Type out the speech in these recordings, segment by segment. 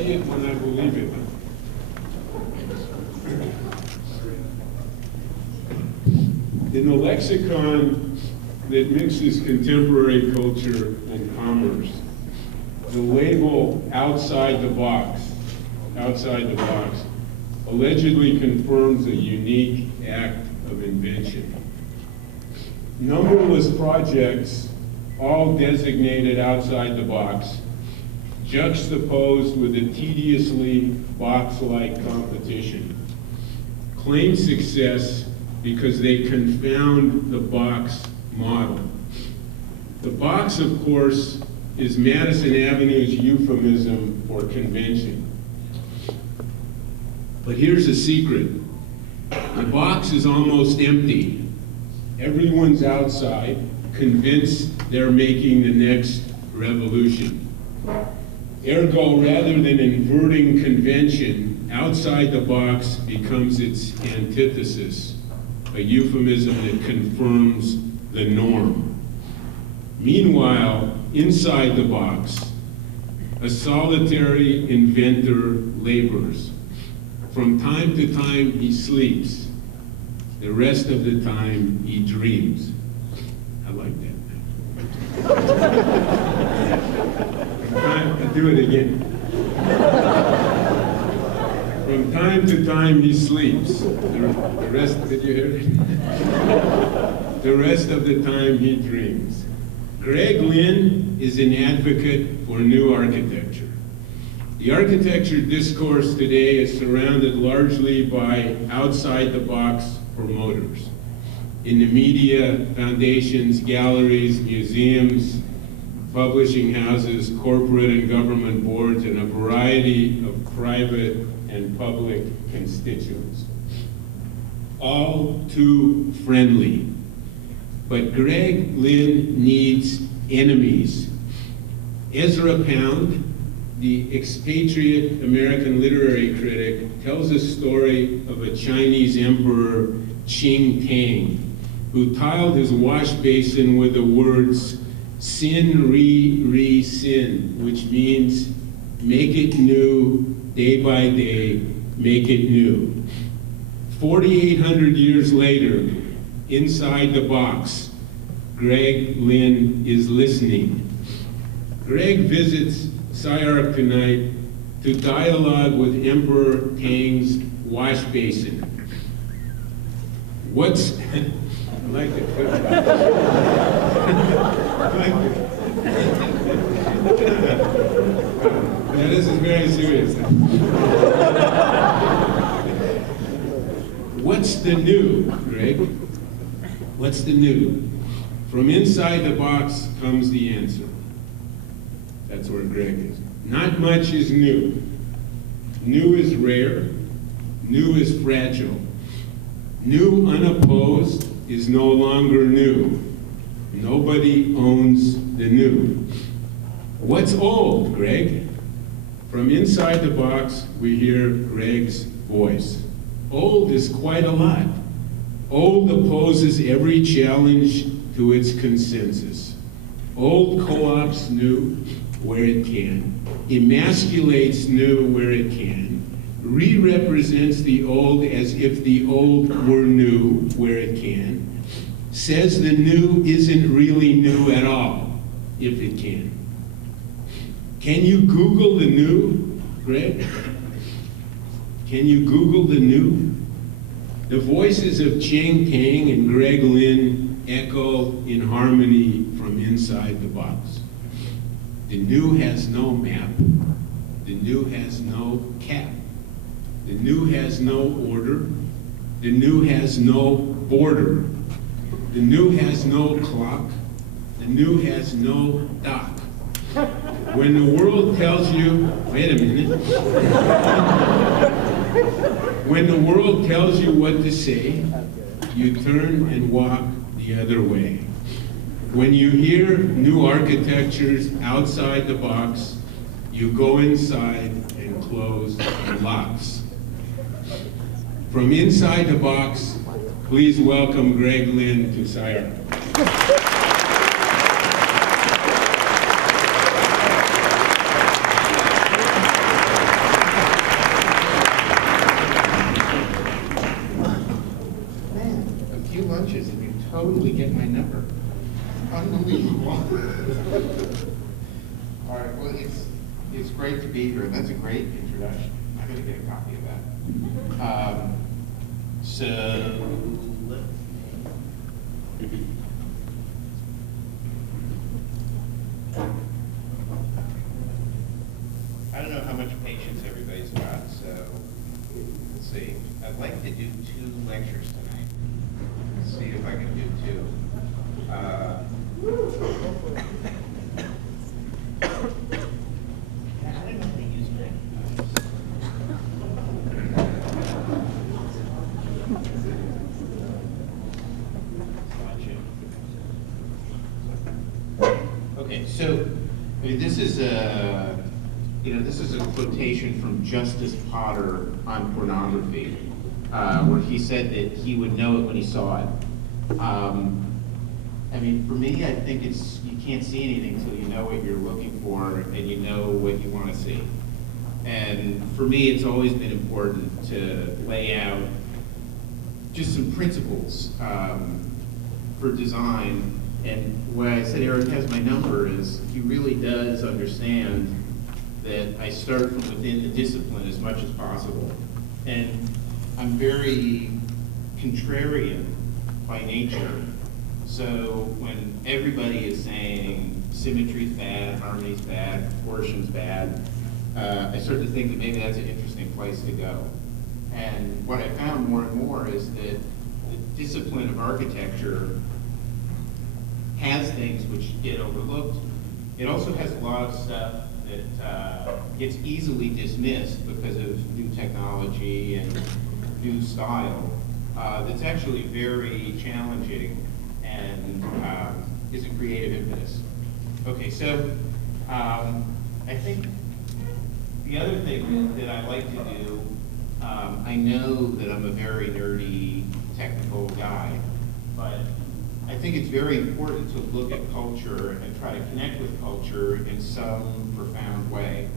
see it when I believe it. In the lexicon that mixes contemporary culture and commerce, the label outside the box, allegedly confirms a unique act of invention. Numberless projects, all designated outside the box, juxtaposed with a tediously box-like competition, claim success because they confound the box model. The box, of course, is Madison Avenue's euphemism for convention. But here's a secret. The box is almost empty. Everyone's outside, convinced they're making the next revolution. Ergo, rather than inverting convention, outside the box becomes its antithesis, a euphemism that confirms the norm. Meanwhile, inside the box, a solitary inventor labors. From time to time, he sleeps. The rest of the time, he dreams. I like that. I'll do it again. From time to time, he sleeps. The rest, did you hear it? The rest of the time, he dreams. Greg Lynn is an advocate for new architecture. The architecture discourse today is surrounded largely by outside-the-box promoters. In the media, foundations, galleries, museums, publishing houses, corporate and government boards, and a variety of private and public constituents. All too friendly. But Greg Lynn needs enemies. Ezra Pound, the expatriate American literary critic, tells a story of a Chinese emperor, Qing Tang, who tiled his wash basin with the words, "Sin, re, sin," which means make it new, day by day, make it new. 4,800 years later, inside the box, Greg Lynn is listening. Greg visits SCI-Arc tonight to dialogue with Emperor Tang's wash basin. What's, I like it. I like it. Now this is very serious. What's the new, Greg? What's the new? From inside the box comes the answer. That's where Greg is. Not much is new. New is rare. New is fragile. New unopposed is no longer new. Nobody owns the new. What's old, Greg? From inside the box, we hear Greg's voice. Old is quite a lot. Old opposes every challenge to its consensus. Old co-ops new where it can, emasculates new where it can, re-represents the old as if the old were new where it can, says the new isn't really new at all, if it can. Can you Google the new, Greg? Can you Google the new? The voices of Qing Tang and Greg Lynn echo in harmony from inside the box. The new has no map. The new has no cap. The new has no order. The new has no border. The new has no clock. The new has no dock. When the world tells you, wait a minute. When the world tells you what to say, you turn and walk the other way. When you hear new architectures outside the box, you go inside and close the locks. From inside the box, please welcome Greg Lynn to SCI-Arc. get my number. Unbelievable. All right, well, it's great to be here. That's a great introduction. I'm going to get a copy of that. So, I don't know how much patience everybody's got, so let's see. I'd like to do 2 lectures tonight. Let's see if I can do 2. I don't know if they use Okay, so I mean, this is a quotation from Justice Potter on pornography, where he said that he would know it when he saw it. I mean, for me, I think you can't see anything until you know what you're looking for and you know what you want to see. And for me, it's always been important to lay out just some principles for design. And why I said Eric has my number is he really does understand that I start from within the discipline as much as possible. And I'm very contrarian by nature. So when everybody is saying symmetry's bad, harmony's bad, proportion's bad, I start to think that maybe that's an interesting place to go. And what I found more and more is that the discipline of architecture has things which get overlooked. It also has a lot of stuff that gets easily dismissed because of new technology and new style. That's actually very challenging and is a creative impetus. Okay, so I think the other thing that I like to do, I know that I'm a very nerdy, technical guy, but I think it's very important to look at culture and try to connect with culture in some profound way.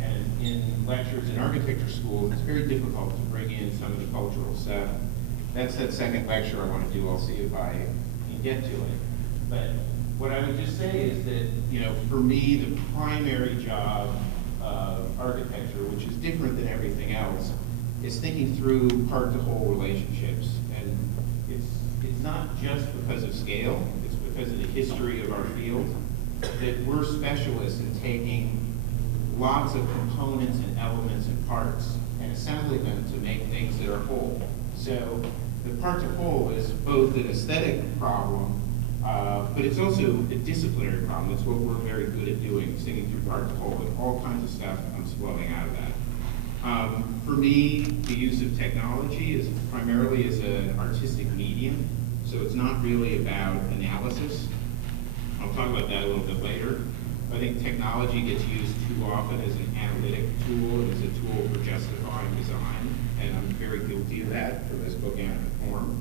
And in lectures in architecture school, it's very difficult to bring in some of the cultural stuff. That's that second lecture I want to do. I'll see if I can get to it. But what I would just say is that, you know, for me, the primary job of architecture, which is different than everything else, is thinking through part-to-whole relationships. And it's not just because of scale, it's because of the history of our field, that we're specialists in taking lots of components and elements and parts and assembling them to make things that are whole. So the part-to-whole is both an aesthetic problem, but it's also a disciplinary problem. That's what we're very good at doing, thinking through part-to-whole, and all kinds of stuff comes flowing out of that. For me, the use of technology is primarily as an artistic medium, so it's not really about analysis. I'll talk about that a little bit later. I think technology gets used too often as an analytic tool and as a tool for justifying design, and I'm very guilty of that for this book and form.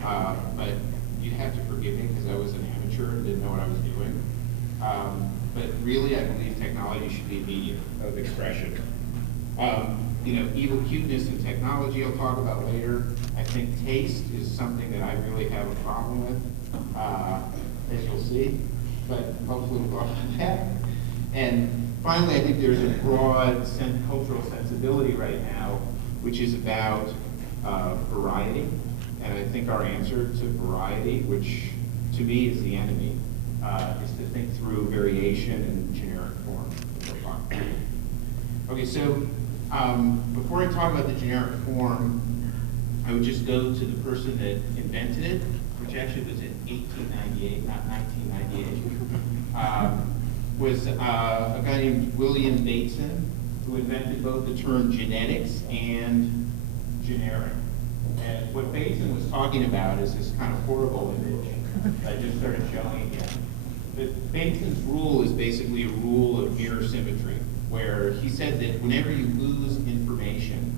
But you have to forgive me because I was an amateur and didn't know what I was doing. But really, I believe technology should be a medium of expression. You know, evil cuteness in technology I'll talk about later. I think taste is something that I really have a problem with, as you'll see, but hopefully we'll talk about that. And finally, I think there's a broad cultural sensibility right now, which is about variety. And I think our answer to variety, which to me is the enemy, is to think through variation and generic form. Okay, so before I talk about the generic form, I would just go to the person that invented it, which actually was in 1898, not 1998, was a guy named William Bateson, who invented both the term genetics and generic. And what Bateson was talking about is this kind of horrible image I just started showing again. But Bateson's rule is basically a rule of mirror symmetry, where he said that whenever you lose information,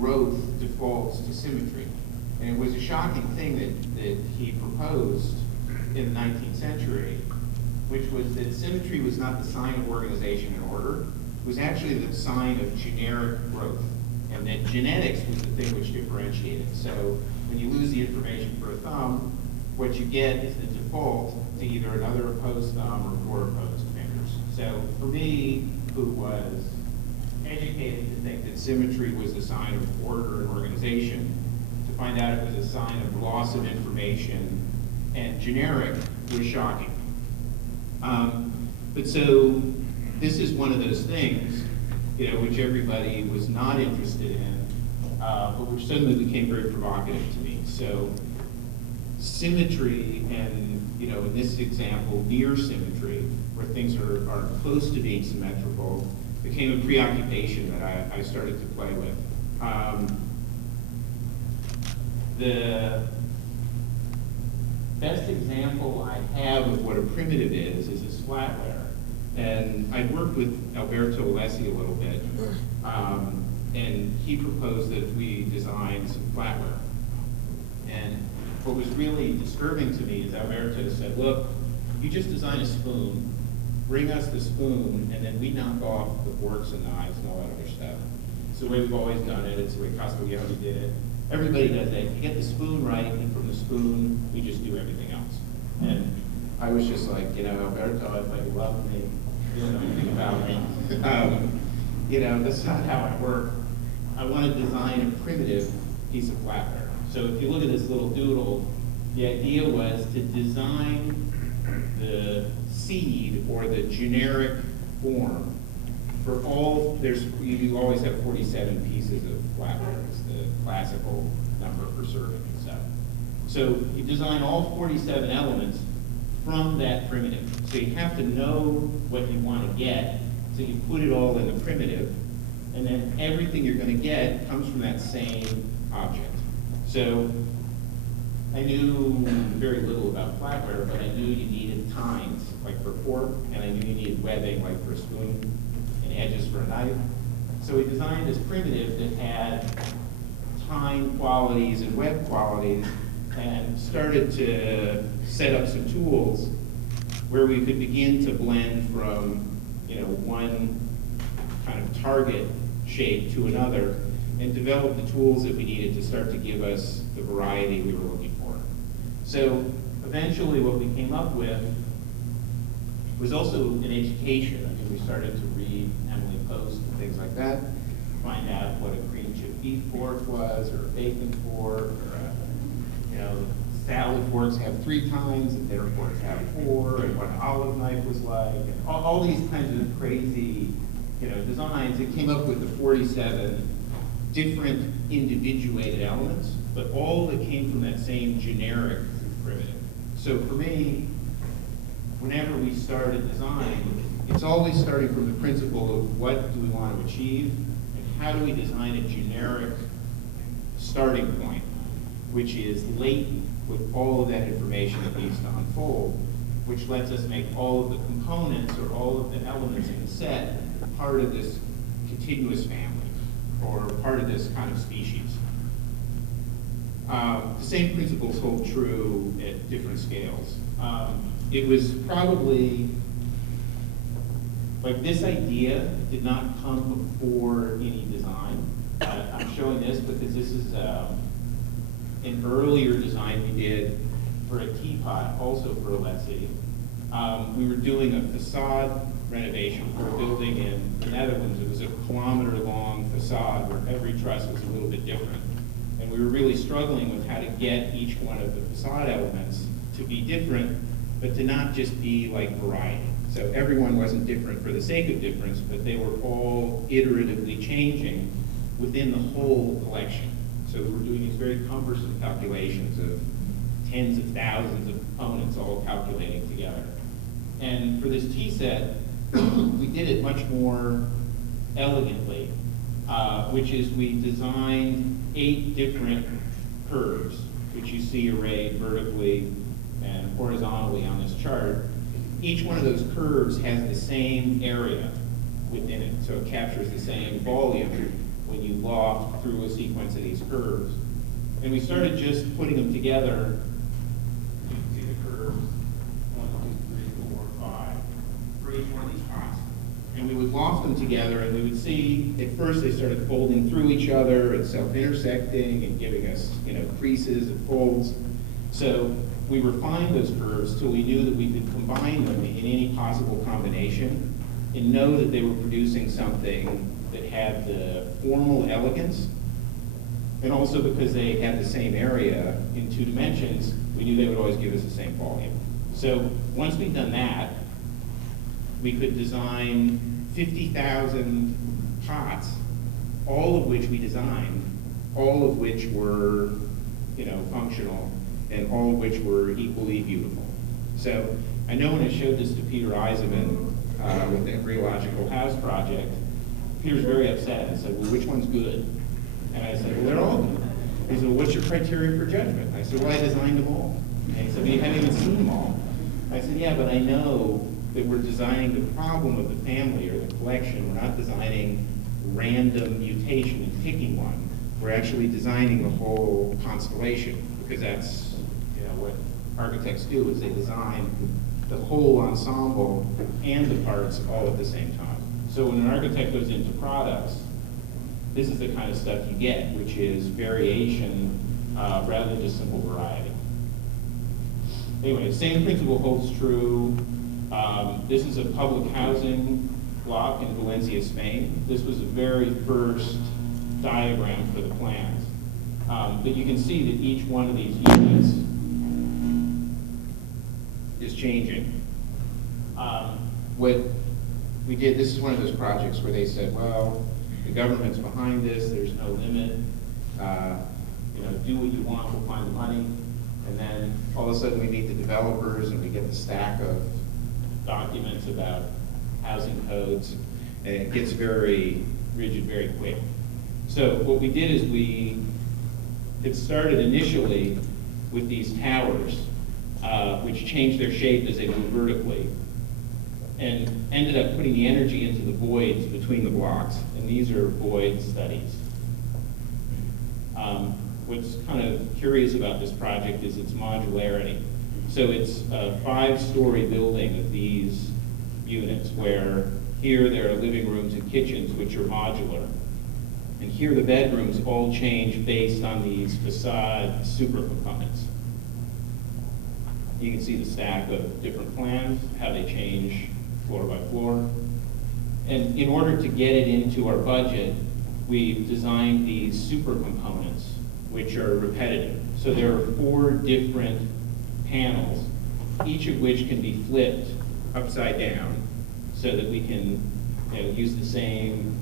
growth defaults to symmetry. And it was a shocking thing that he proposed in the 19th century, which was that symmetry was not the sign of organization and order, it was actually the sign of generic growth. And that genetics was the thing which differentiated. So when you lose the information for a thumb, what you get is the default to either another opposed thumb or four opposed fingers. So for me, who was educated to think that symmetry was a sign of order and organization, to find out it was a sign of loss of information and generic was shocking. But so this is one of those things, you know, which everybody was not interested in, but which suddenly became very provocative to me. So symmetry and, you know, in this example, near symmetry, where things are close to being symmetrical, became a preoccupation that I started to play with. The best example I have of what a primitive is this flatware. And I worked with Alberto Alessi a little bit, and he proposed that we design some flatware. And what was really disturbing to me is Alberto said, look, you just design a spoon, bring us the spoon, and then we knock off the forks and knives and all that other stuff. It's the way we've always done it. It's the way Castiglione did it. Everybody does that. You get the spoon right, and from the spoon, we just do everything else. And I was just like, you know, Alberto, I thought you loved me. You don't know anything about me. You know, that's not how I work. I want to design a primitive piece of flatware. So if you look at this little doodle, the idea was to design the seed or the generic form for all, you always have 47 pieces of flatware. It's the classical number for serving and stuff. So you design all 47 elements from that primitive. So you have to know what you want to get, so you put it all in the primitive, and then everything you're going to get comes from that same object. So I knew very little about flatware, but I knew you needed tines, like for a fork, and I knew you needed webbing, like for a spoon, and edges for a knife. So we designed this primitive that had tine qualities and web qualities, and started to set up some tools where we could begin to blend from, you know, one kind of target shape to another, and develop the tools that we needed to start to give us the variety we were looking for. So eventually what we came up with was also an education. I mean, we started to read Emily Post and things like that, find out what a cream chip beef fork was, or a bacon fork, or a, you know, salad forks have 3 tines, and dinner forks have 4, and what an olive knife was like, and all these kinds of crazy, you know, designs. It came up with the 47 different individuated elements, but all that came from that same generic primitive. So for me, whenever we start a design, it's always starting from the principle of what do we want to achieve, and how do we design a generic starting point, which is latent with all of that information that needs to unfold, which lets us make all of the components or all of the elements in the set part of this continuous family, or part of this kind of species. The same principles hold true at different scales. It was probably, like, this idea did not come before any design. I'm showing this because this is an earlier design we did for a teapot, also for Alessi. We were doing a facade renovation for a building in the Netherlands. It was a kilometer-long facade where every truss was a little bit different. And we were really struggling with how to get each one of the facade elements to be different, but to not just be like variety. So everyone wasn't different for the sake of difference, but they were all iteratively changing within the whole collection. So we were doing these very cumbersome calculations of tens of thousands of components all calculating together. And for this tea set, we did it much more elegantly, which is we designed 8 different curves, which you see arrayed vertically and horizontally on this chart. Each one of those curves has the same area within it, so it captures the same volume when you loft through a sequence of these curves. And we started just putting them together. You can see the curves, 1, 2, 3, 4, 5, for each one of these pots. And we would loft them together, and we would see, at first they started folding through each other and self-intersecting and giving us, you know, creases and folds. So we refined those curves till we knew that we could combine them in any possible combination and know that they were producing something that had the formal elegance, and also because they had the same area in 2 dimensions, we knew they would always give us the same volume. So once we'd done that, we could design 50,000 pots, all of which we designed, all of which were, functional, and all of which were equally beautiful. So I know when I showed this to Peter Eisenman with the Embryological House project, Peter's very upset and said, well, which one's good? And I said, well, they're all good. He said, well, what's your criteria for judgment? I said, well, I designed them all. And he said, well, you haven't even seen them all. I said, yeah, but I know that we're designing the problem of the family or the collection. We're not designing random mutation and picking one. We're actually designing the whole constellation, because that's what architects do, is they design the whole ensemble and the parts all at the same time. So when an architect goes into products, this is the kind of stuff you get, which is variation rather than just simple variety. Anyway, the same principle holds true. This is a public housing block in Valencia, Spain. This was the very first diagram for the plans. But you can see that each one of these units is changing. What we did, this is one of those projects where they said, well, the government's behind this, there's no limit, do what you want, we'll find the money. And then all of a sudden we meet the developers and we get the stack of documents about housing codes, and it gets very rigid very quick. So what we did is we had started initially with these towers, which changed their shape as they moved vertically, and ended up putting the energy into the voids between the blocks, and these are void studies. What's kind of curious about this project is its modularity. So it's a 5-story building with these units, where here there are living rooms and kitchens, which are modular. And here the bedrooms all change based on these facade supercomponents. You can see the stack of different plans, how they change floor by floor. And in order to get it into our budget, we've designed these supercomponents, which are repetitive. So there are 4 different panels, each of which can be flipped upside down so that we can use the same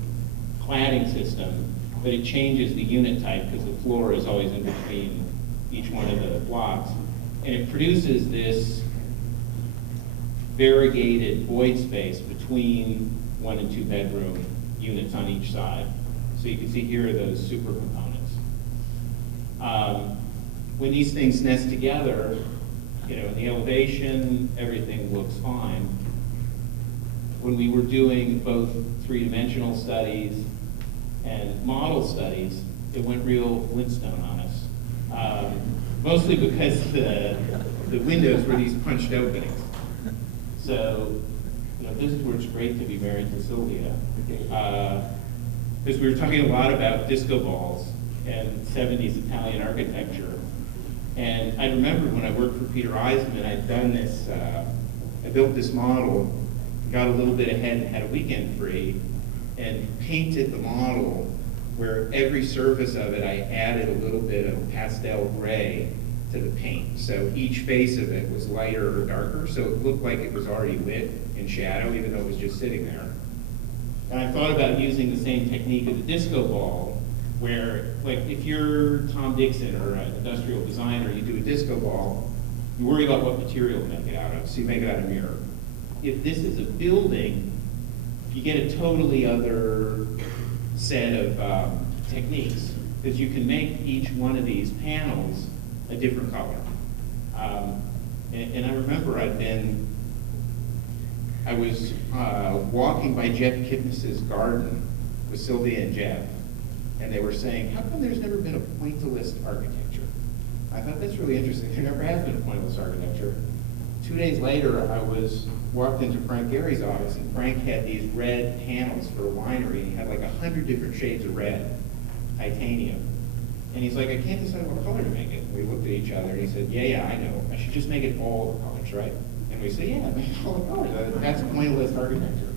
cladding system, but it changes the unit type because the floor is always in between each one of the blocks. And it produces this variegated void space between 1 and 2 bedroom units on each side. So you can see here are those super components. When these things nest together, in the elevation, everything looks fine. When we were doing both 3-dimensional studies and model studies, it went real Flintstone on us. Mostly because the windows were these punched openings. So, this is where it's great to be married to Sylvia. Because we were talking a lot about disco balls and 70s Italian architecture. And I remember when I worked for Peter Eisenman, I'd done this, I built this model, got a little bit ahead and had a weekend free, and painted the model where every surface of it I added a little bit of pastel gray to the paint. So each face of it was lighter or darker, so it looked like it was already lit in shadow, even though it was just sitting there. And I thought about using the same technique of the disco ball, where, like, if you're Tom Dixon or an industrial designer, you do a disco ball, you worry about what material to make it out of, so you make it out of mirror. If this is a building, you get a totally other set of techniques, because you can make each one of these panels a different color. And I remember I was walking by Jeff Kipnis's garden with Sylvia and Jeff, and they were saying, how come there's never been a pointillist architecture? I thought that's really interesting. There never has been a pointillist architecture. 2 days later, I walked into Frank Gehry's office, and Frank had these red panels for a winery, and he had like 100 different shades of red, titanium. And he's like, I can't decide what color to make it. We looked at each other, and he said, yeah, I know. I should just make it all the colors, right? And we said, yeah, make it all the colors. That's pointless architecture.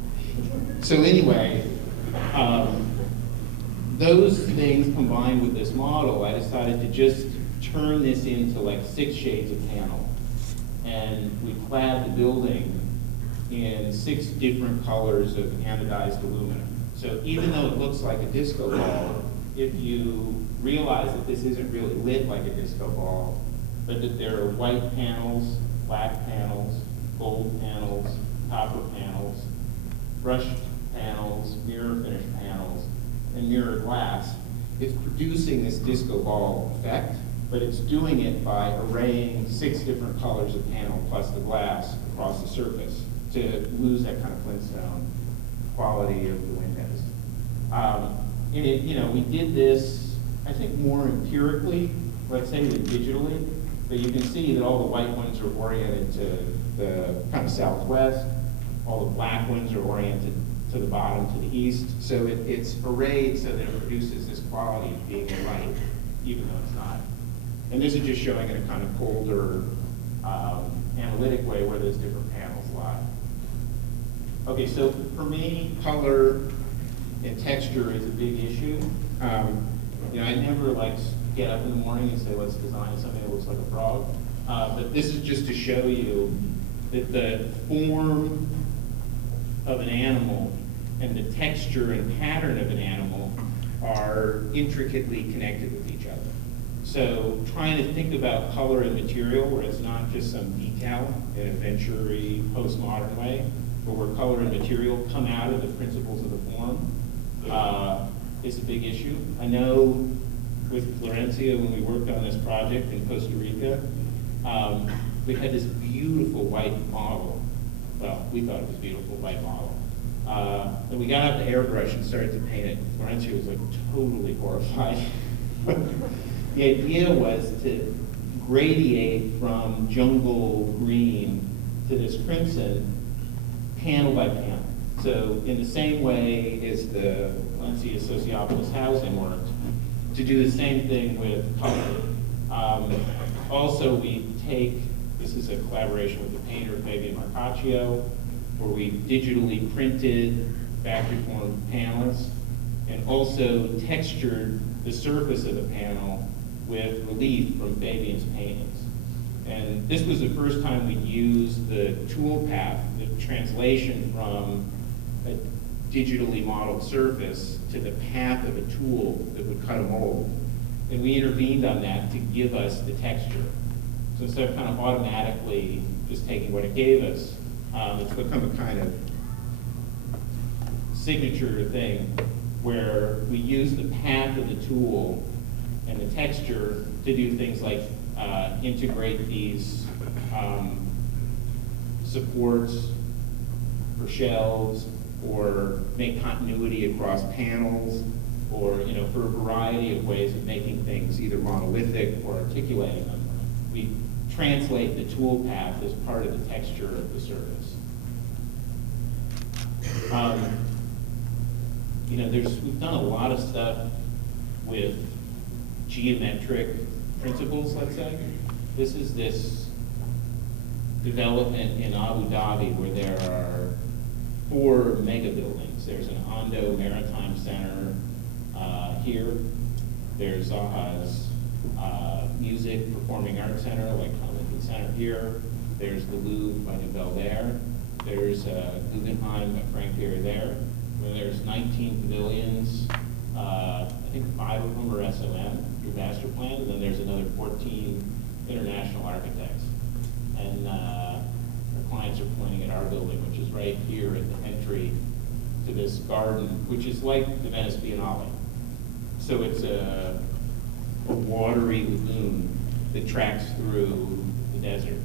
So anyway, those things combined with this model, I decided to just turn this into like 6 shades of panel. And we clad the building in 6 different colors of anodized aluminum. So even though it looks like a disco ball, if you realize that this isn't really lit like a disco ball, but that there are white panels, black panels, gold panels, copper panels, brushed panels, mirror finish panels, and mirror glass, it's producing this disco ball effect, but it's doing it by arraying 6 different colors of panel plus the glass across the surface to lose that kind of Flintstone quality of the windows. And it, we did this, I think, more empirically, let's say, than digitally, but you can see that all the white ones are oriented to the kind of southwest, all the black ones are oriented to the bottom, to the east, so it's arrayed so that it produces this quality of being a light, even though it's not. And this is just showing in a kind of colder, analytic way where those different panels lie. Okay, so for me, color and texture is a big issue. I never get up in the morning and say, let's design something that looks like a frog. But this is just to show you that the form of an animal and the texture and pattern of an animal are intricately connected with each other. So trying to think about color and material where it's not just some detail in a venture-y, postmodern way, but where color and material come out of the principles of the form is a big issue. I know with Florencia, when we worked on this project in Costa Rica, we had this beautiful white model. Well, we thought it was a beautiful white model. And we got out the airbrush and started to paint it. Florencia was like totally horrified. The idea was to gradiate from jungle green to this crimson panel by panel. So in the same way as the Valencia Sociopolis housing worked, to do the same thing with color. Also, this is a collaboration with the painter Fabian Marcaccio, where we digitally printed factory formed panels and also textured the surface of the panel with relief from Fabian's paintings. And this was the first time we'd used the tool path, the translation from a digitally modeled surface to the path of a tool that would cut a mold. And we intervened on that to give us the texture. So instead of kind of automatically just taking what it gave us, it's become a kind of signature thing where we use the path of the tool and the texture to do things like integrate these supports for shelves, or make continuity across panels, or for a variety of ways of making things either monolithic or articulating them. We translate the tool path as part of the texture of the surface. We've done a lot of stuff with geometric principles, let's say. This is this development in Abu Dhabi where there are 4 mega buildings. There's an Ondo Maritime Center here. There's Zaha's Music Performing Arts Center, like Lincoln Center here. There's the Louvre by Nouvelle there. There's Guggenheim by Frank Gehry there. And there's 19 pavilions. I think 5 of them are SOM, through master plan, and then there's another 14 international architects. And our clients are pointing at our building, which is right here at the entry to this garden, which is like the Venice Biennale. So it's a watery lagoon that tracks through the desert.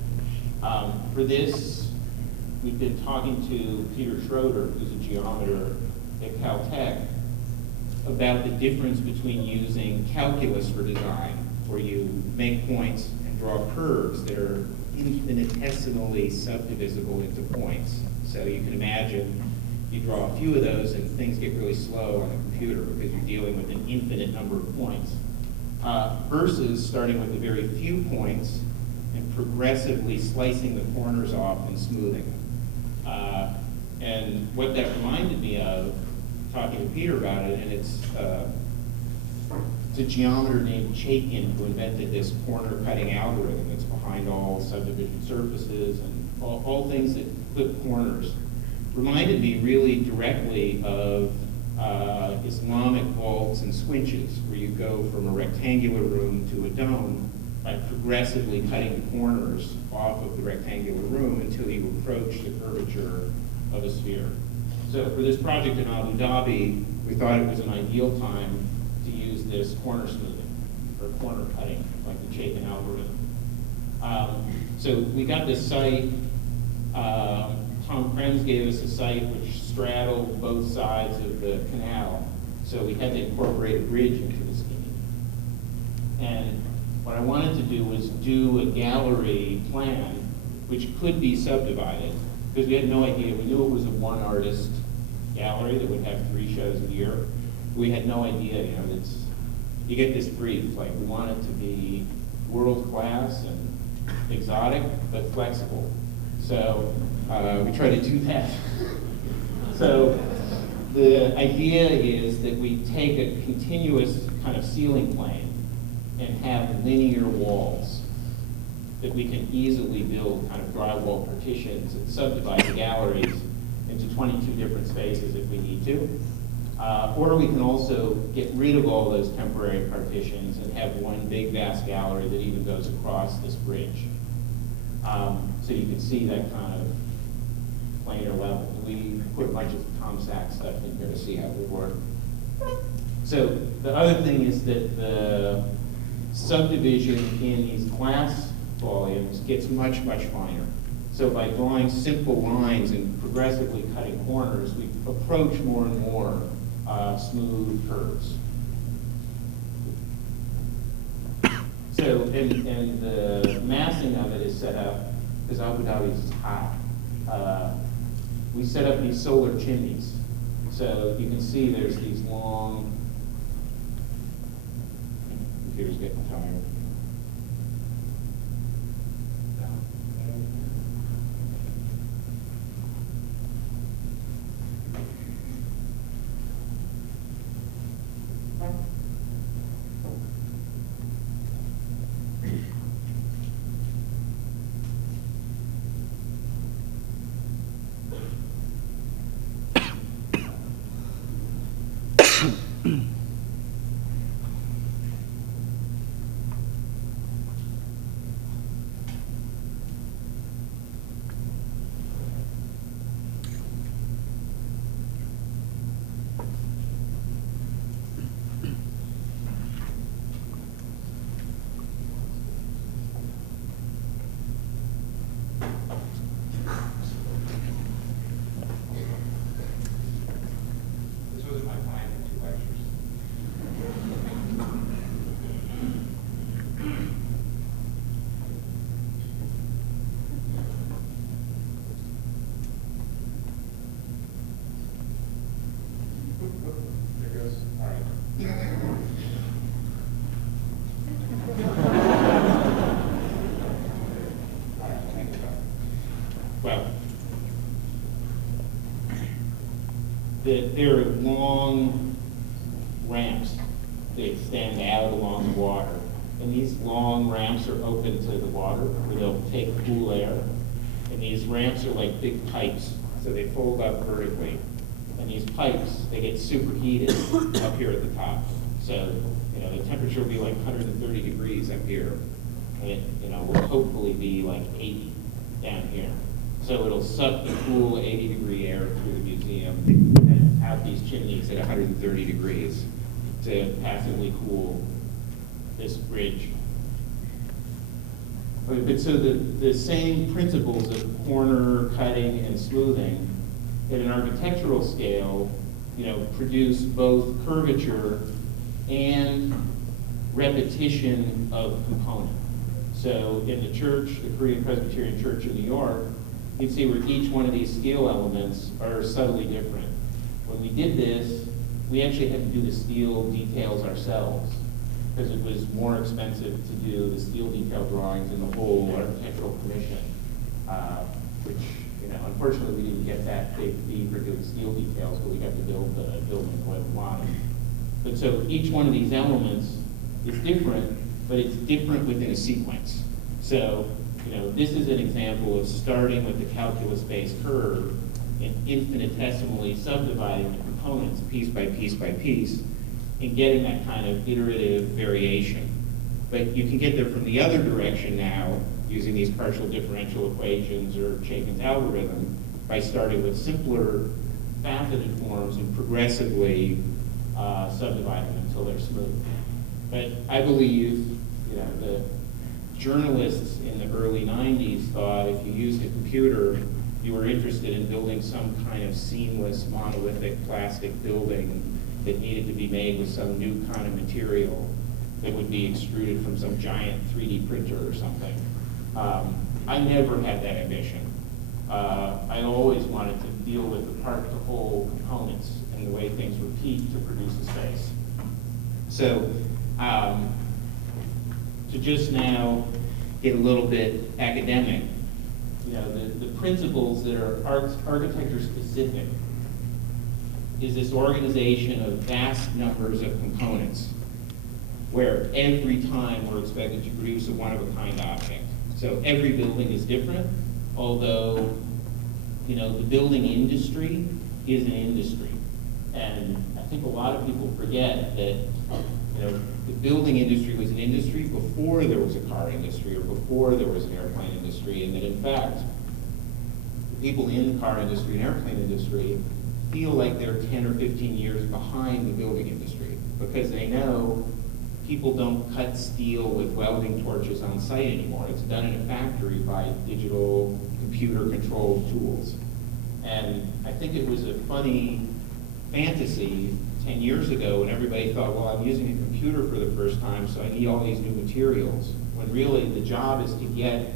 For this, we've been talking to Peter Schroeder, who's a geometer at Caltech, about the difference between using calculus for design, where you make points and draw curves that are infinitesimally subdivisible into points. So you can imagine you draw a few of those and things get really slow on the computer because you're dealing with an infinite number of points. versus starting with a very few points and progressively slicing the corners off and smoothing them. And what that reminded me of, talking to Peter about it, and it's a geometer named Chaikin who invented this corner cutting algorithm that's behind all subdivision surfaces and all things that clip corners. Reminded me really directly of Islamic vaults and switches, where you go from a rectangular room to a dome by progressively cutting the corners off of the rectangular room until you approach the curvature of a sphere. So for this project in Abu Dhabi, we thought it was an ideal time to use this corner smoothing, or corner cutting, like the Chaikin algorithm. So we got this site. Tom Krenz gave us a site which straddled both sides of the canal, so we had to incorporate a bridge into the scheme. And what I wanted to do was do a gallery plan which could be subdivided, because we had no idea. We knew it was a one-artist gallery that would have 3 shows a year. We had no idea, you get this brief, like we want it to be world-class and exotic, but flexible. So we try to do that. So the idea is that we take a continuous kind of ceiling plane and have linear walls that we can easily build kind of drywall partitions and subdivide the galleries into 22 different spaces if we need to. Or we can also get rid of all those temporary partitions and have one big vast gallery that even goes across this bridge. So you can see that kind of planar level. We put a bunch of Tom Sachs stuff in here to see how it would work. So the other thing is that the subdivision in these glass volumes gets much, much finer. So by drawing simple lines and progressively cutting corners, we approach more and more smooth curves. So, and the massing of it is set up, because Abu Dhabi is hot. We set up these solar chimneys. So you can see there's these long, computer's getting tired. There are long ramps that extend out along the water. And these long ramps are open to the water, where they'll take cool air. And these ramps are like big pipes, so they fold up vertically. And these pipes, they get superheated up here at the top. So, the temperature will be like 130 degrees up here. And it, will hopefully be like 80 down here. So it'll suck the cool 80-degree air through the museum and out these chimneys at 130 degrees to passively cool this bridge. But so the same principles of corner cutting and smoothing at an architectural scale, produce both curvature and repetition of component. So in the church, the Korean Presbyterian Church in New York, you can see where each one of these steel elements are subtly different. When we did this, we actually had to do the steel details ourselves. because it was more expensive to do the steel detail drawings and the whole architectural commission, which, you know, unfortunately we didn't get that big fee for doing steel details, but we got to build the building the way we wanted. But so each one of these elements is different, but it's different within a sequence. So, you know, this is an example of starting with the calculus-based curve and infinitesimally subdividing the components piece by piece by piece and getting that kind of iterative variation. But you can get there from the other direction now using these partial differential equations or Chapin's algorithm by starting with simpler faceted forms and progressively subdividing them until they're smooth. But I believe, you know, the journalists in the early 90s thought if you used a computer, you were interested in building some kind of seamless, monolithic plastic building that needed to be made with some new kind of material that would be extruded from some giant 3D printer or something. I never had that ambition. I always wanted to deal with the part-to-whole components and the way things repeat to produce a space. So, to just now get a little bit academic, you know, the principles that are architecture specific is this organization of vast numbers of components where every time we're expected to produce a one-of-a-kind object. So every building is different, although, you know, the building industry is an industry. And I think a lot of people forget that, you know, the building industry was an industry before there was a car industry or before there was an airplane industry, and that in fact, the people in the car industry and airplane industry feel like they're 10 or 15 years behind the building industry because they know people don't cut steel with welding torches on site anymore. It's done in a factory by digital computer-controlled tools. And I think it was a funny fantasy 10 years ago when everybody thought, well, I'm using a computer for the first time, so I need all these new materials. When really the job is to get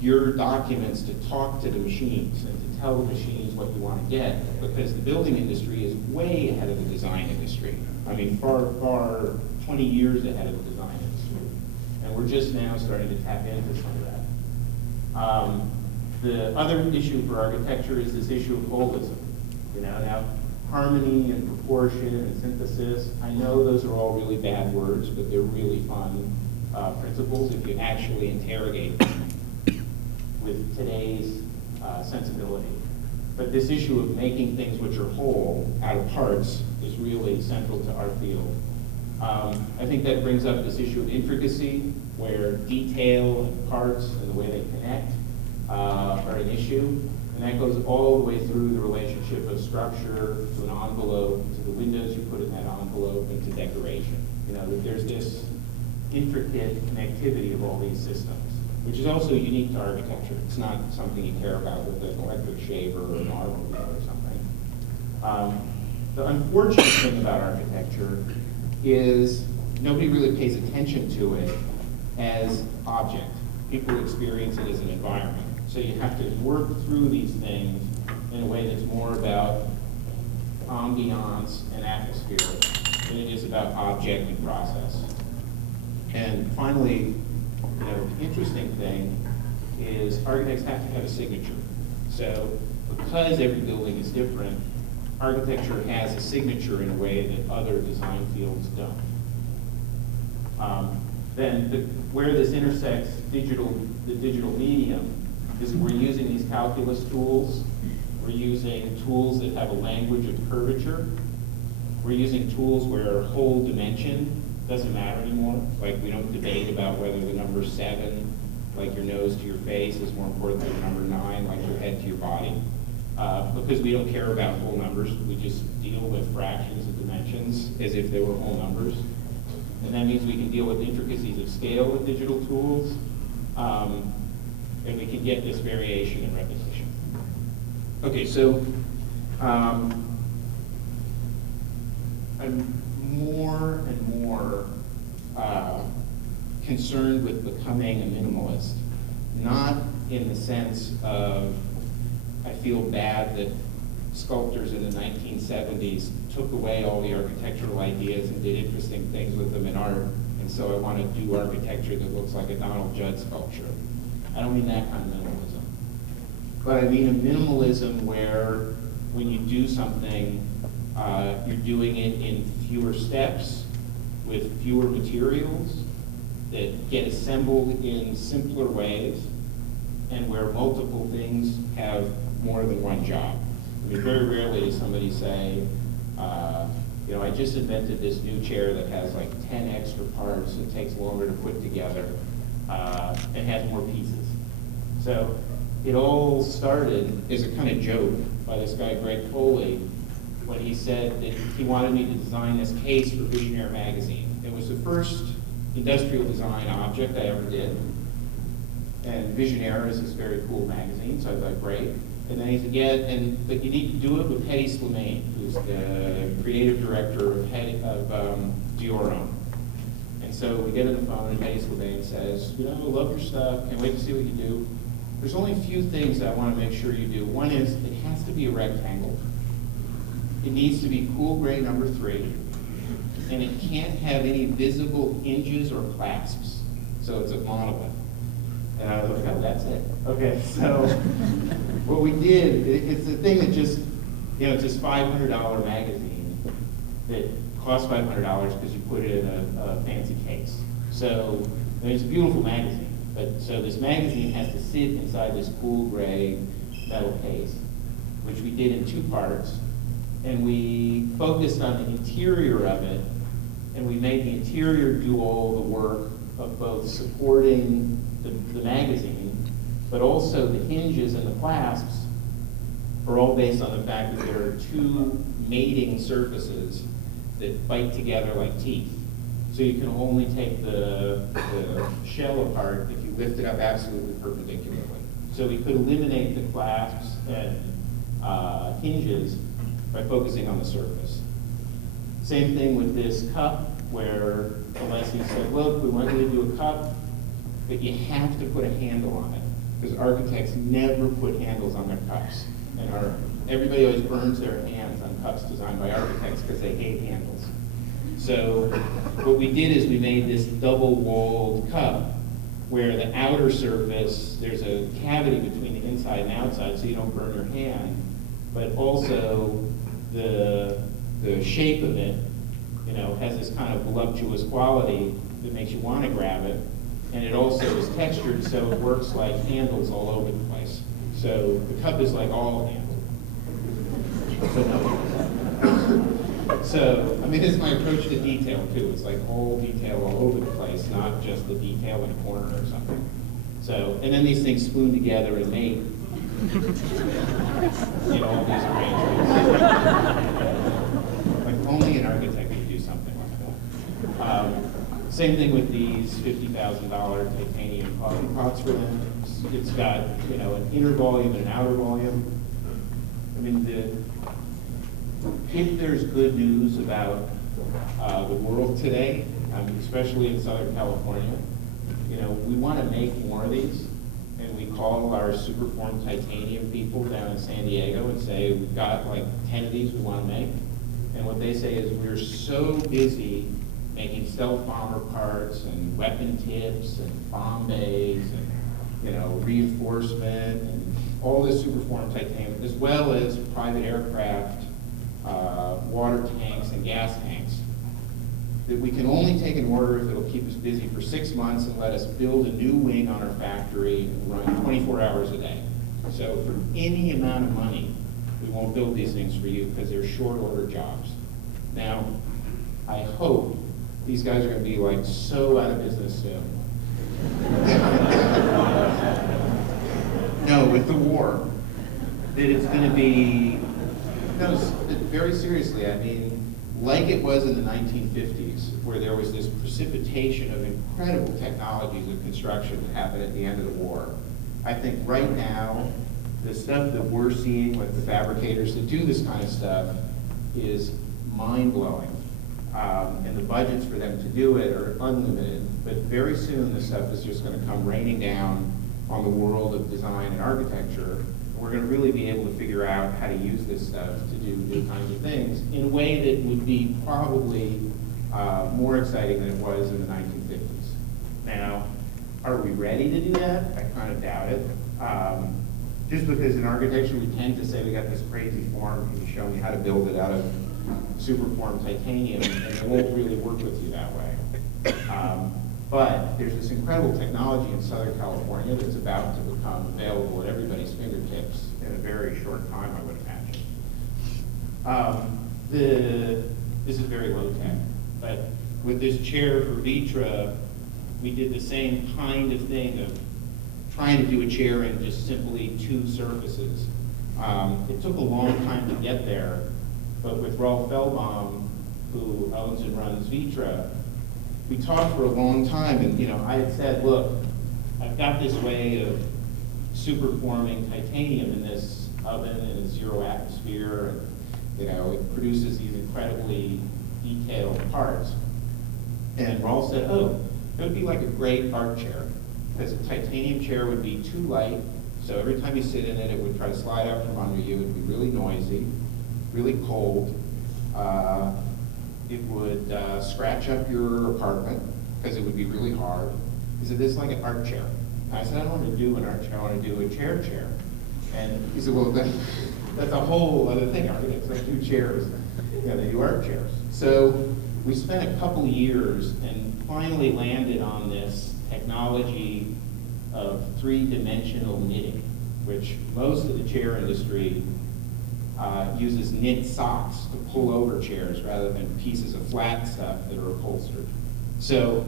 your documents to talk to the machines and to tell the machines what you want to get, because the building industry is way ahead of the design industry. I mean, far, 20 years ahead of the design industry. And we're just now starting to tap into some of that. The other issue for architecture is this issue of holism. You know, now harmony and proportion and synthesis, I know those are all really bad words, but they're really fun principles if you actually interrogate them with today's sensibility. But this issue of making things which are whole out of parts is really central to our field. I think that brings up this issue of intricacy, where detail and parts and the way they connect are an issue. And that goes all the way through the relationship of structure to an envelope, to the windows you put in that envelope, and to decoration. You know, that there's this intricate connectivity of all these systems, which is also unique to architecture. It's not something you care about with an electric shaver or an automobile or something. The unfortunate thing about architecture is nobody really pays attention to it as object. People experience it as an environment. So you have to work through these things in a way that's more about ambiance and atmosphere than it is about object and process. And finally, you know, the interesting thing is architects have to have a signature. So because every building is different, architecture has a signature in a way that other design fields don't. Where this intersects the digital medium is we're using these calculus tools. We're using tools that have a language of curvature. We're using tools where whole dimension doesn't matter anymore. Like we don't debate about whether the number 7, like your nose to your face, is more important than the number 9, like your head to your body. Because we don't care about whole numbers. We just deal with fractions of dimensions as if they were whole numbers. And that means we can deal with intricacies of scale with digital tools. And we can get this variation and repetition. Okay, so I'm more and more concerned with becoming a minimalist, not in the sense of I feel bad that sculptors in the 1970s took away all the architectural ideas and did interesting things with them in art, and so I want to do architecture that looks like a Donald Judd sculpture. I don't mean that kind of minimalism, but I mean a minimalism where when you do something, you're doing it in fewer steps, with fewer materials, that get assembled in simpler ways, and where multiple things have more than one job. I mean, very rarely does somebody say, you know, I just invented this new chair that has like 10 extra parts, it takes longer to put together, and has more pieces. So it all started as a kind of joke by this guy, Greg Foley, when he said that he wanted me to design this case for Visionaire magazine. It was the first industrial design object I ever did. And Visionaire is this very cool magazine, so I was like, great. And then he said, yeah, but you need to do it with Hedi Slimane, who's the creative director of Dior. And so we get on the phone, and Hedi Slimane says, you know, I love your stuff, can't wait to see what you do. There's only a few things that I want to make sure you do. One is, it has to be a rectangle. It needs to be cool gray number 3. And it can't have any visible hinges or clasps. So it's a monolith. And I was like, oh, that's it. Okay, so what we did, it's a thing that just, you know, it's this $500 magazine that costs $500 because you put it in a fancy case. So, I mean, it's a beautiful magazine. But so this magazine has to sit inside this cool gray metal case, which we did in 2 parts. And we focused on the interior of it, and we made the interior do all the work of both supporting the magazine, but also the hinges and the clasps are all based on the fact that there are 2 mating surfaces that bite together like teeth. So you can only take the shell apart if you lift it up absolutely perpendicularly. So we could eliminate the clasps and hinges by focusing on the surface. Same thing with this cup, where Alessi said, look, we want you to do a cup, but you have to put a handle on it, because architects never put handles on their cups. And everybody always burns their hands on cups designed by architects because they hate handles. So what we did is we made this double-walled cup where the outer surface, there's a cavity between the inside and outside so you don't burn your hand, but also the shape of it, you know, has this kind of voluptuous quality that makes you want to grab it, and it also is textured so it works like handles all over the place. So the cup is like all handles. So, I mean, this is my approach to detail too. It's like all detail all over the place, not just the detail in a corner or something. So, and then these things spoon together and mate. You know, all these arrangements. Like only an architect could do something like that. Same thing with these $50,000 titanium coffee pots for them. It's got, you know, an inner volume and an outer volume. I mean, if there's good news about the world today, especially in Southern California, you know, we want to make more of these, and we call our Superform titanium people down in San Diego and say, we've got like 10 of these we want to make. And what they say is, we're so busy making stealth bomber parts and weapon tips and bomb bays and, you know, reinforcement and all this Superform titanium, as well as private aircraft, water tanks and gas tanks, that we can only take an order if it'll keep us busy for 6 months and let us build a new wing on our factory and run 24 hours a day. So for any amount of money, we won't build these things for you because they're short order jobs. Now, I hope these guys are going to be like so out of business soon. No, with the war, that it's going to be, no, very seriously, I mean, like it was in the 1950s, where there was this precipitation of incredible technologies of construction that happened at the end of the war. I think right now, the stuff that we're seeing with the fabricators that do this kind of stuff is mind-blowing. And the budgets for them to do it are unlimited, but very soon this stuff is just going to come raining down on the world of design and architecture, We're going to really be able to figure out how to use this stuff to do new kinds of things in a way that would be probably more exciting than it was in the 1950s. Now, are we ready to do that? I kind of doubt it. Just because in architecture we tend to say we got this crazy form, can you show me how to build it out of superform titanium, and it won't really work with you that way. But there's this incredible technology in Southern California that's about to become available at everybody's fingertips in a very short time, I would imagine. This is very low tech, but with this chair for Vitra, we did the same kind of thing of trying to do a chair in just simply two surfaces. It took a long time to get there, but with Rolf Feldbaum, who owns and runs Vitra, we talked for a long time, and I had said, look, I've got this way of superforming titanium in this oven in 0 atmosphere, and it produces these incredibly detailed parts. And Rolf said, oh, it would be like a great art chair, because a titanium chair would be too light, so every time you sit in it, it would try to slide out from under you. It would be really noisy, really cold. It would scratch up your apartment, because it would be really hard. He said, this is like an art chair. And I said, I don't want to do an art chair, I want to do a chair. And he said, well, that's a whole other thing. Architects don't do chairs, they do art chairs. So we spent a couple years and finally landed on this technology of 3-dimensional knitting, which most of the chair industry uses knit socks to pull over chairs rather than pieces of flat stuff that are upholstered. So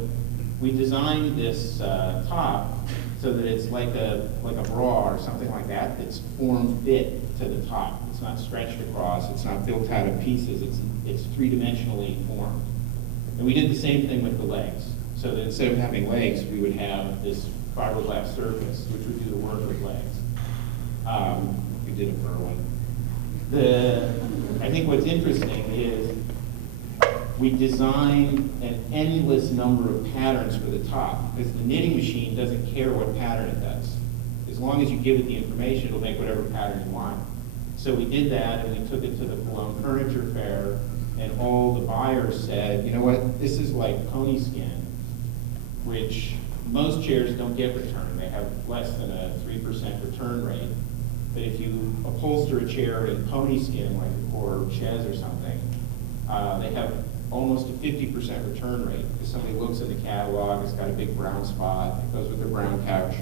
we designed this top so that it's like a bra or something like that that's form-fit to the top. It's not stretched across, it's not built out of pieces, it's 3-dimensionally formed. And we did the same thing with the legs. So that instead of having legs, we would have this fiberglass surface, which would do the work of legs. We did it for one. I think what's interesting is we designed an endless number of patterns for the top, because the knitting machine doesn't care what pattern it does. As long as you give it the information, it'll make whatever pattern you want. So we did that, and we took it to the Cologne Furniture Fair, and all the buyers said, you know what, this is like pony skin, which most chairs don't get returned. They have less than a 3% return rate. But if you upholster a chair in pony skin, like a Court chaise or something, they have almost a 50% return rate. Because somebody looks in the catalog, it's got a big brown spot, it goes with their brown couch,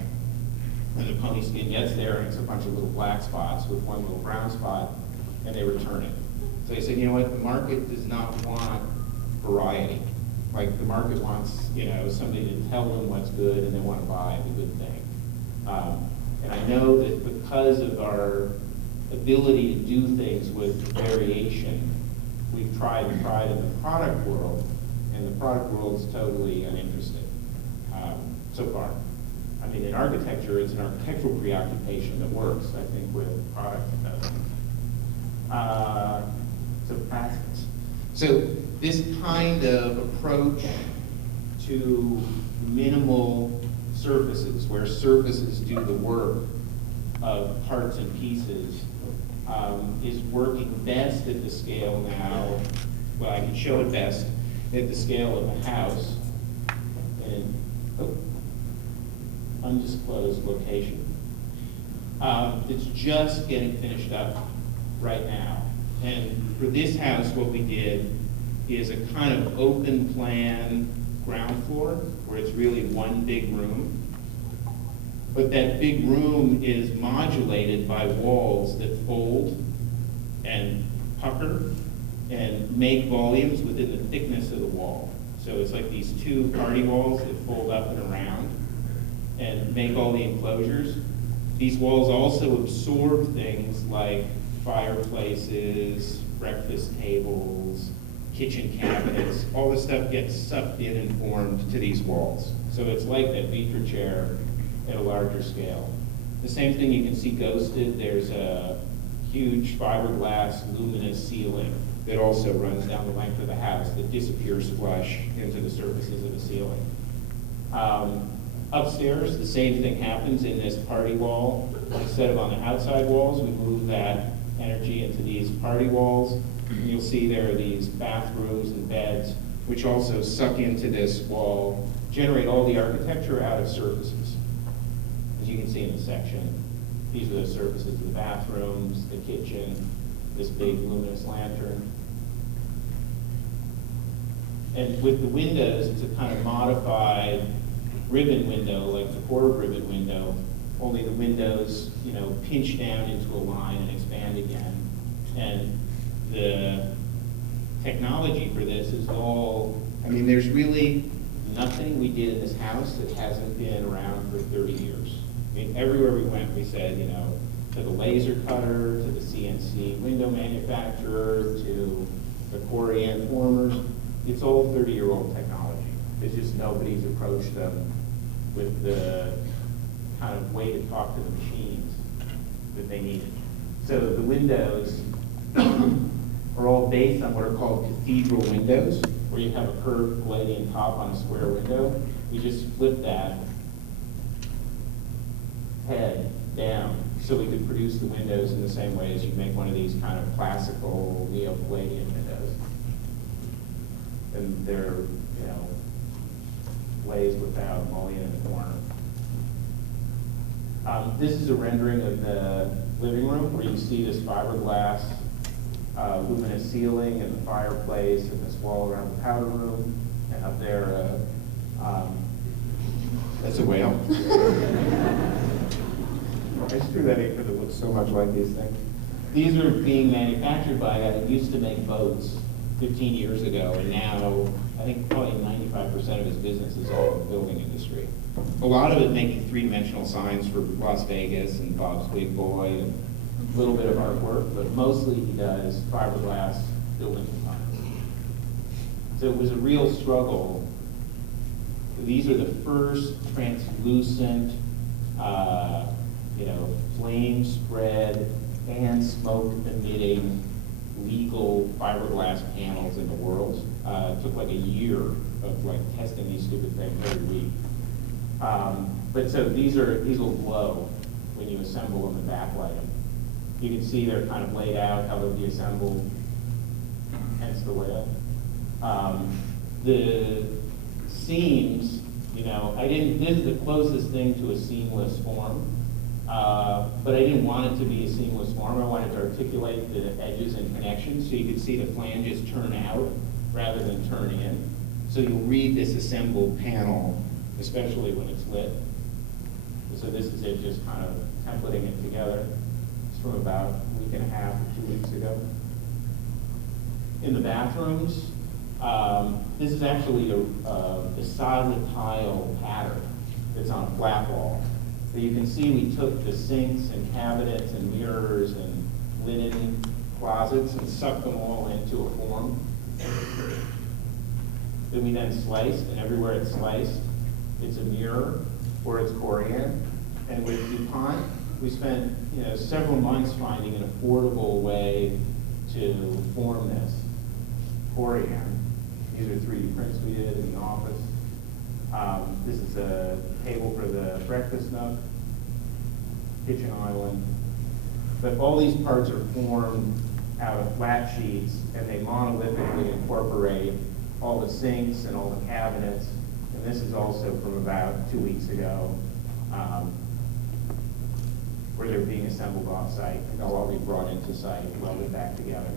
and the pony skin gets there, and it's a bunch of little black spots with one little brown spot, and they return it. So they said, you know what, the market does not want variety. Like the market wants, somebody to tell them what's good, and they want to buy the good thing. And I know that because of our ability to do things with variation, we've tried in the product world, and the product world's totally uninterested so far. I mean, in architecture, it's an architectural preoccupation that works. I think with product, it doesn't. So practice. So this kind of approach to minimal surfaces, where surfaces do the work of parts and pieces, is working best at the scale now. Well, I can show it best at the scale of a house in undisclosed location. It's just getting finished up right now. And for this house, what we did is a kind of open plan ground floor, where it's really one big room. But that big room is modulated by walls that fold and pucker and make volumes within the thickness of the wall. So it's like these two party walls that fold up and around and make all the enclosures. These walls also absorb things like fireplaces, breakfast tables, kitchen cabinets. All this stuff gets sucked in and formed to these walls. So it's like that Vitra chair at a larger scale. The same thing you can see ghosted. There's a huge fiberglass luminous ceiling that also runs down the length of the house that disappears flush into the surfaces of the ceiling. Upstairs, the same thing happens in this party wall. Instead of on the outside walls, we move that energy into these party walls. And you'll see there are these bathrooms and beds, which also suck into this wall, generate all the architecture out of surfaces. As you can see in the section, these are the surfaces of the bathrooms, the kitchen, this big luminous lantern. And with the windows, it's a kind of modified ribbon window, like the forward ribbon window, only the windows, you know, pinch down into a line and expand again. And the technology for this is all, I mean, there's really nothing we did in this house that hasn't been around for 30 years. I mean, everywhere we went, we said, you know, to the laser cutter, to the CNC window manufacturer, to the Corian formers, it's all 30-year-old technology. It's just nobody's approached them with the kind of way to talk to the machines that they needed. So the windows are all based on what are called cathedral windows, where you have a curved Palladian top on a square window. You just flip that head down so we could produce the windows in the same way as you make one of these kind of classical Neo-Palladian windows. And they're, you know, glazed without mullion in the corner. This is a rendering of the living room where you see this fiberglass luminous ceiling and the fireplace and this wall around the powder room, and up there, that's a whale. I just threw that in because it looks so much like these things. These are being manufactured by a guy that used to make boats 15 years ago, and now I think probably 95% of his business is all in the building industry. A lot of it making three-dimensional signs for Las Vegas and Bob's Big Boy and a little bit of artwork, but mostly he does fiberglass building components. So it was a real struggle. These are the first translucent, you know, flame spread and smoke emitting legal fiberglass panels in the world. It took like a year of like testing these stupid things every week. But so these will glow when you assemble them and backlight them. You can see they're kind of laid out how they'll be assembled, hence the whale. The seams, you know, this is the closest thing to a seamless form, but I didn't want it to be a seamless form. I wanted to articulate the edges and connections so you could see the flanges turn out rather than turn in. So you'll read this assembled panel, especially when it's lit. So this is it, just kind of templating it together. It's from about a week and a half or 2 weeks ago. In the bathrooms, this is actually a solid tile pattern that's on a flat wall. So you can see we took the sinks and cabinets and mirrors and linen closets and sucked them all into a form. Then we then sliced, and everywhere it's sliced, it's a mirror or it's Corian. And with DuPont, we spent several months finding an affordable way to form this Corian. These are 3D prints we did in the office. This is a table for the breakfast nook, kitchen island. But all these parts are formed out of flat sheets, and they monolithically incorporate all the sinks and all the cabinets. And this is also from about 2 weeks ago, where they're being assembled off-site, and they'll all be brought into site and welded back together.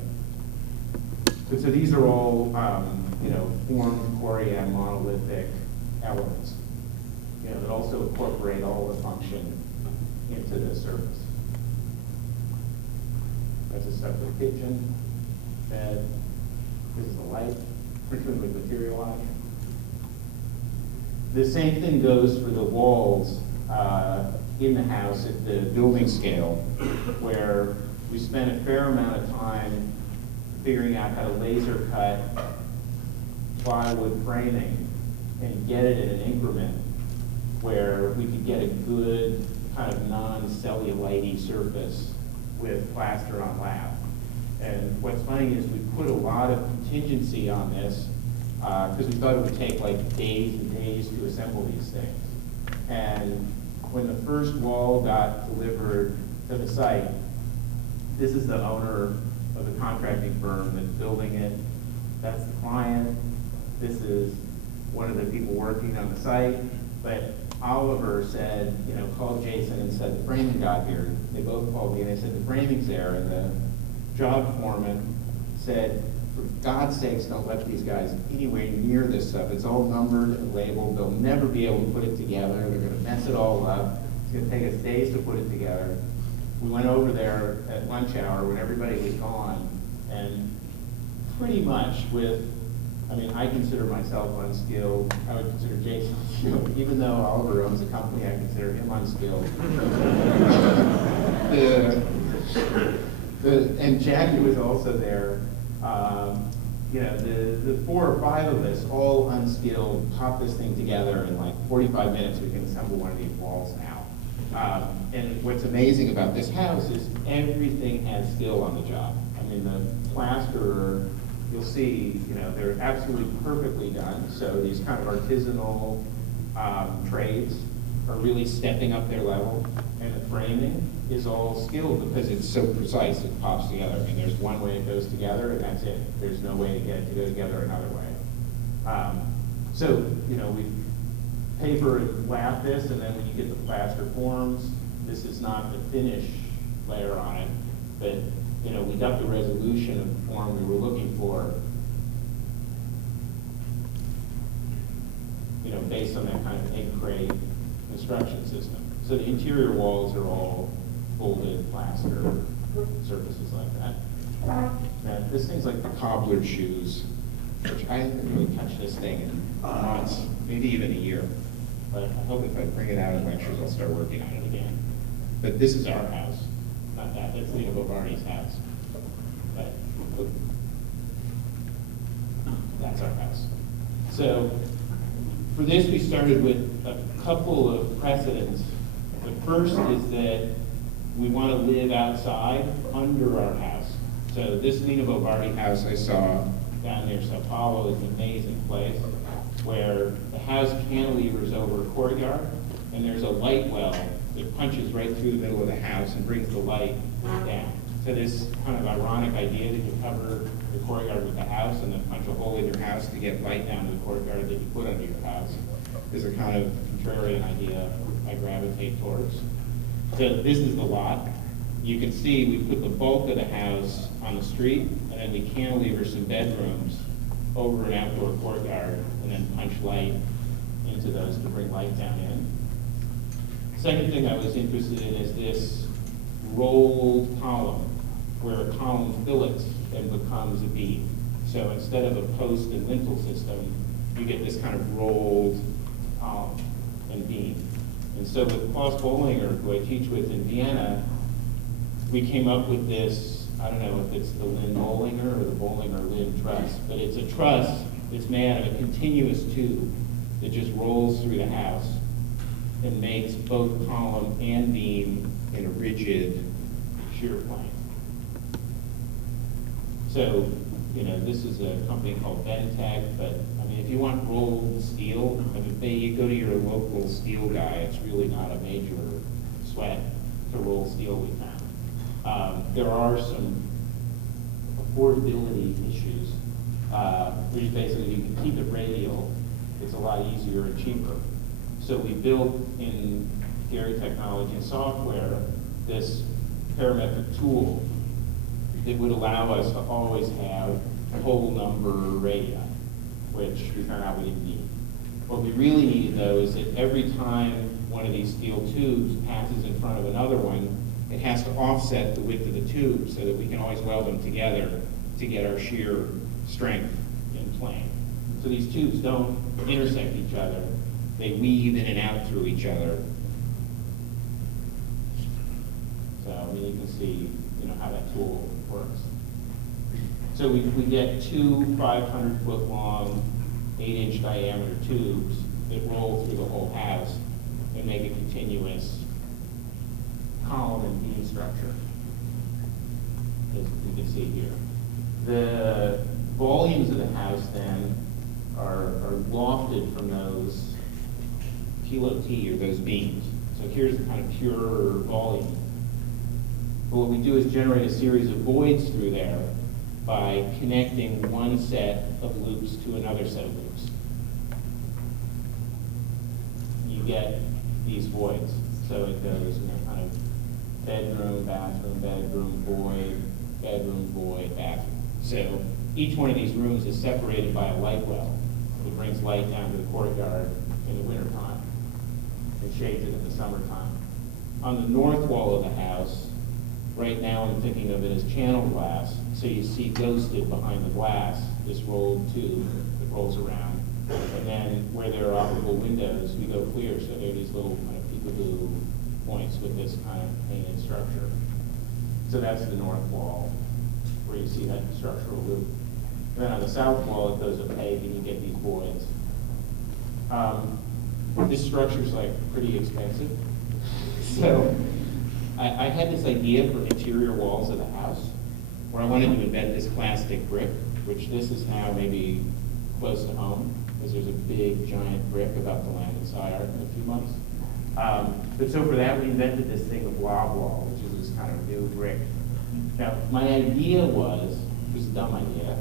So these are all, formed Corian monolithic elements, that also incorporate all the function into the surface. That's a separate kitchen, bed. This is the light, frequently materialized. The same thing goes for the walls in the house at the building scale, where we spent a fair amount of time figuring out how to laser cut plywood framing and get it in an increment where we could get a good kind of non-cellulite surface with plaster on lap. And what's funny is we put a lot of contingency on this because we thought it would take like days and days to assemble these things. And when the first wall got delivered to the site, this is the owner of the contracting firm that's building it. That's the client. This is one of the people working on the site. But Oliver said, called Jason and said, the framing got here. They both called me and they said, the framing's there. And the job foreman said, for God's sakes, don't let these guys anywhere near this stuff. It's all numbered and labeled. They'll never be able to put it together. They're going to mess it all up. It's going to take us days to put it together. We went over there at lunch hour when everybody was gone, and pretty much I consider myself unskilled. I would consider Jason unskilled. Even though Oliver owns a company, I consider him unskilled. And Jackie was also there. The 4 or 5 of us, all unskilled, pop this thing together in like 45 minutes. We can assemble one of these walls now. And what's amazing about this house is everything has skill on the job. I mean, the plasterer, you'll see, they're absolutely perfectly done. So these kind of artisanal trades are really stepping up their level. And the framing is all skilled because it's so precise, it pops together. I mean, there's one way it goes together and that's it. There's no way to get it to go together another way. We paper and lap this, and then when you get the plaster forms, this is not the finish layer on it, but we got the resolution of the form we were looking for, based on that kind of egg crate construction system. So the interior walls are all folded plaster surfaces like that. Now, this thing's like the cobbler's shoes, which I haven't really touched this thing in months, maybe even a year. But I hope if I bring it out in lectures, I'll start working on it again. But this is our house, not that. That's Lynn Bovardi's house. But that's our house. So for this, we started with a couple of precedents. The first is that we want to live outside under our house. So this Lynn Bovardi house I saw down near Sao Paulo is an amazing place where the house cantilevers over a courtyard, and there's a light well that punches right through the middle of the house and brings the light down. So this kind of ironic idea that you cover the courtyard with the house and then punch a hole in your house to get light down to the courtyard that you put under your house is a kind of contrarian idea I gravitate towards. So this is the lot. You can see we put the bulk of the house on the street, and then we cantilever some bedrooms over an outdoor courtyard and then punch light into those to bring light down in. Second thing I was interested in is this rolled column, where a column fillets and becomes a beam. So instead of a post and lintel system, you get this kind of rolled column and beam. And so with Klaus Bollinger, who I teach with in Vienna, we came up with this, I don't know if it's the Lynn Bollinger or the Bollinger-Lynn truss, but it's a truss that's made out of a continuous tube that just rolls through the house and makes both column and beam in a rigid shear plane. So, this is a company called Bentech, but I mean, if you want rolled steel, I mean, you go to your local steel guy, it's really not a major sweat to roll steel we found. There are some affordability issues, which basically you can keep it radial, it's a lot easier and cheaper. So we built in Gary Technology and Software this parametric tool that would allow us to always have whole number radii, which we found out we didn't need. What we really need, though, is that every time one of these steel tubes passes in front of another one, it has to offset the width of the tube so that we can always weld them together to get our shear strength in plane. So these tubes don't intersect each other. They weave in and out through each other. So I mean, you can see how that tool works. So we get two 500-foot long, 8-inch diameter tubes that roll through the whole house and make a continuous column and beam structure, as you can see here. The volumes of the house then are lofted from those kilo T, or those beams. So here's the kind of pure volume. But what we do is generate a series of voids through there by connecting one set of loops to another set of loops. You get these voids. So it goes, kind of bedroom, bathroom, void, bathroom. So each one of these rooms is separated by a light well. It brings light down to the courtyard in the wintertime and shades it in the summertime. On the north wall of the house, right now I'm thinking of it as channel glass. So you see ghosted behind the glass, this rolled tube that rolls around. And then where there are operable windows, we go clear. So there are these little kind of peekaboo points with this kind of painted structure. So that's the north wall, where you see that structural loop. And then on the south wall, it goes opaque and you get these voids. This structure is like pretty expensive. So I had this idea for interior walls of the house, where I wanted to embed this plastic brick, which this is now maybe close to home, because there's a big giant brick about to land in SCI-Arc in a few months. But so for that, we invented this thing, the blob wall, which is this kind of new brick. Now, my idea was, it was a dumb idea,